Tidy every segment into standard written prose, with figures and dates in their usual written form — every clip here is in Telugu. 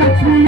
లక్ష్మి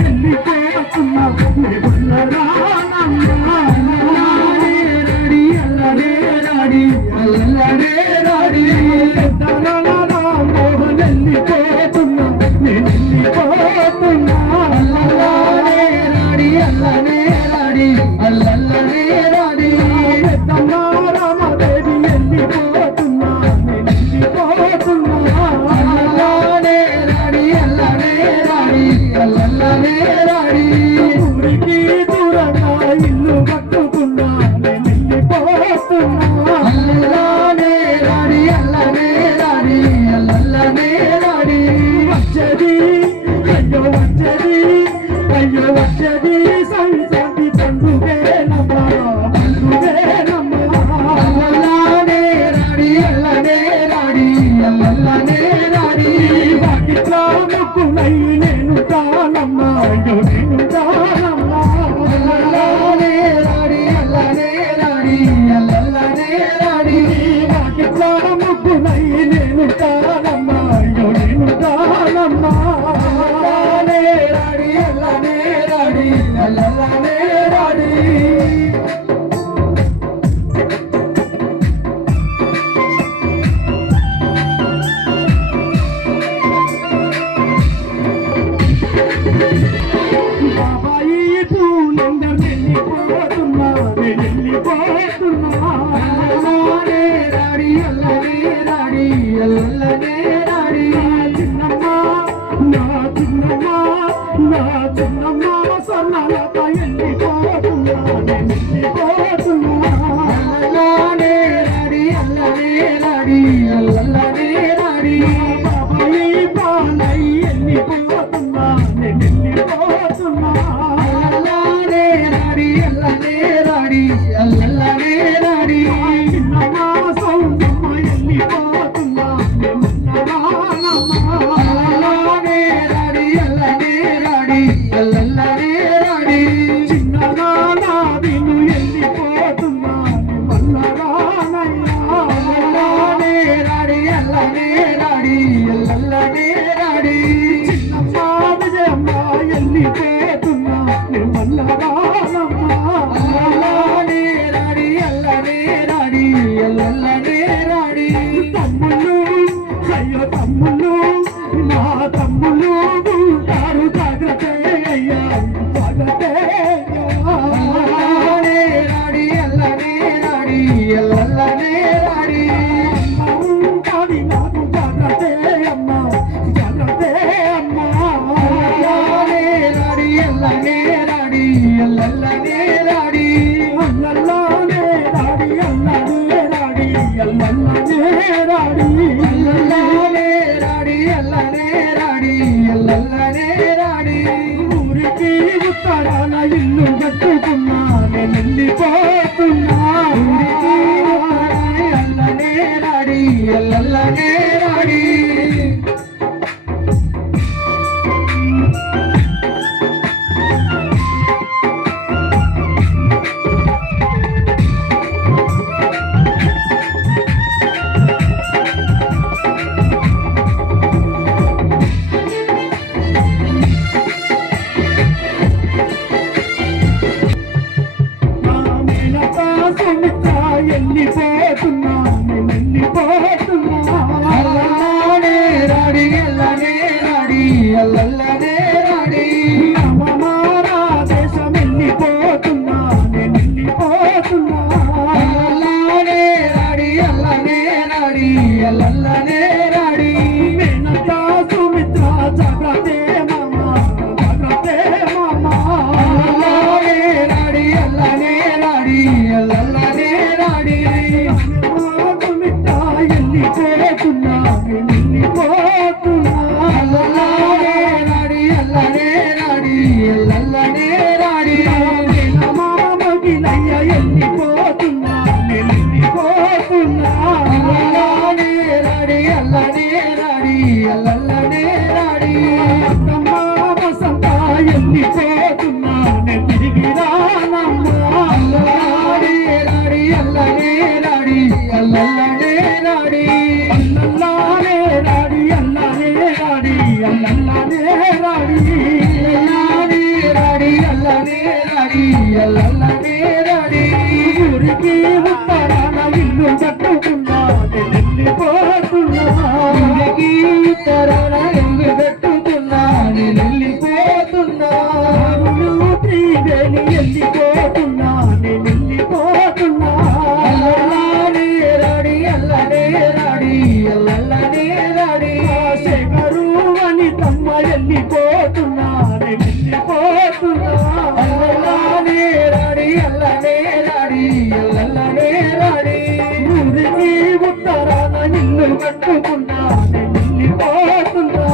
చెప్పుకున్నానే వెళ్ళిపోతున్నా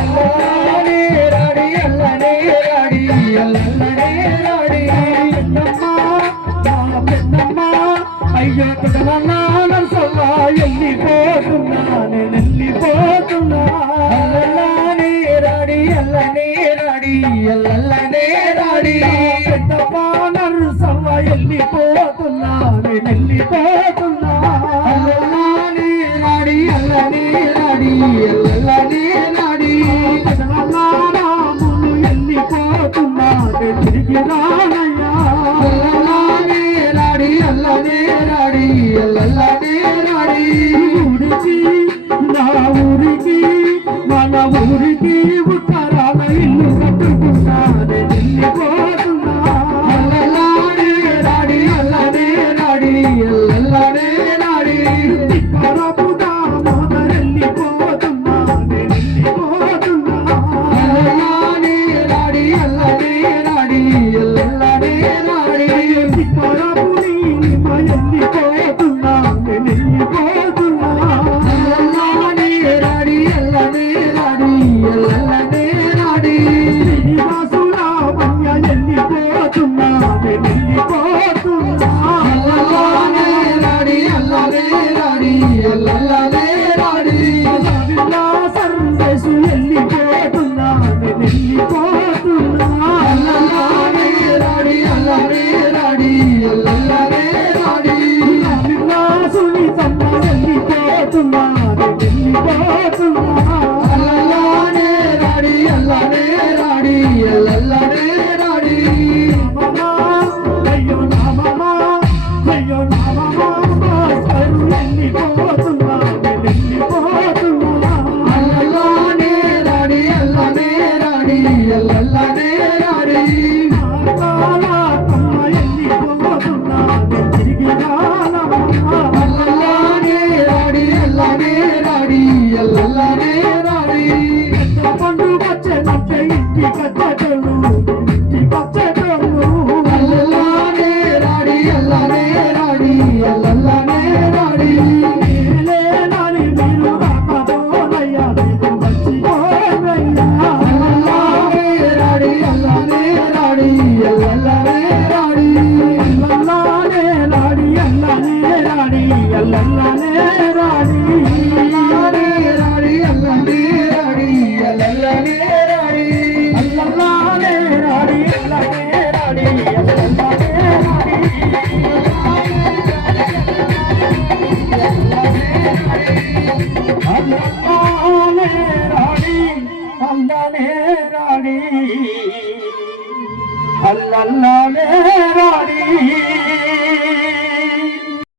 అల్లనే రాడి అల్లనే రాడి అల్లనే రాడి పెద్దమ్మ అయ్యో కుటమన్నా నరసవ్వ వెళ్ళిపోతున్నానే వెళ్ళిపోతున్నా అల్లనే రాడి అల్లనే రాడి అల్లనే రాడి పెద్దమ్మ నరసవ్వ వెళ్ళిపోతున్నానే వెళ్ళిపోతున్నా అల్లనే రాడి అల్లనే రాడి అల్లనే రాడి రాములు వెళ్ళిపోతున్నానే తిరిగి రానయ్యా అల్లనే రాడి అల్లనే రాడి అల్లనే రాడి ఊరికి నా ఊరికి మన ఊరికి ఉత్తరాల ఇల్లు కట్టుకున్నానే వెళ్ళిపోతున్నా అల్లనే రాడి అల్లనే రాడి అల్లనే రాడి పరపుదా మొదలెళ్ళిపోతున్నానే వెళ్ళిపోతున్నా అల్లనే రాడి అల్లనే రాడి అల్లనే రాడి పరపుని వెళ్ళిపోతున్నానే వెళ్ళిపోతున్నా అల్లనే రాడి అల్లనే రాడి అల్లనే రాడి శ్రీనివాసురామయ్య వెళ్ళిపోతున్నానే వెళ్ళిపోతున్నా అల్లనే రాడి అల్లనే రాడి అల్లనే రాడి సర్వేసు వెళ్ళిపోతున్నానే వెళ్ళిపోతున్నా అల్లనే రాడి అల్లనే రాడి అల్లనే రాడి సునీతమ్మ వెళ్ళిపోతున్నానే వెళ్ళిపోతున్నా అల్లనే రాడి అల్లనే రాడి అల్లనే రాడి అయ్యో నామమా అయ్యో నామమా వెళ్ళిపోతున్నానే వెళ్ళిపోతున్నా అల్లనే రాడి అల్లనే రాడి అల్లనే రాడి వెళ్ళిపోతున్నానే తిరిగి రానమ్మా అల్లనే రాడి అల్లనే రాడి అల్లనే రాడి పండు వచ్చేనంటే ఇంటి కచ్చటలు ఇంటి కచ్చటలు అల్లనే రాడి అల్లనే రాడి అల్లనే రాడి లేనని మీరు రాకపోనయ్యా మీరు మర్చిపోనయ్యా అల్లనే రాడి అల్లనే రాడి అల్లనే రాడి అల్లనే రాడి అల్లనే రాడి అల్లనే రాడి అల్లనే రాడి అల్లనే రాడి అల్లనే రాడి అల్లనే రాడి అల్లనే రాడి అల్లనే రాడి అల్లనే రాడి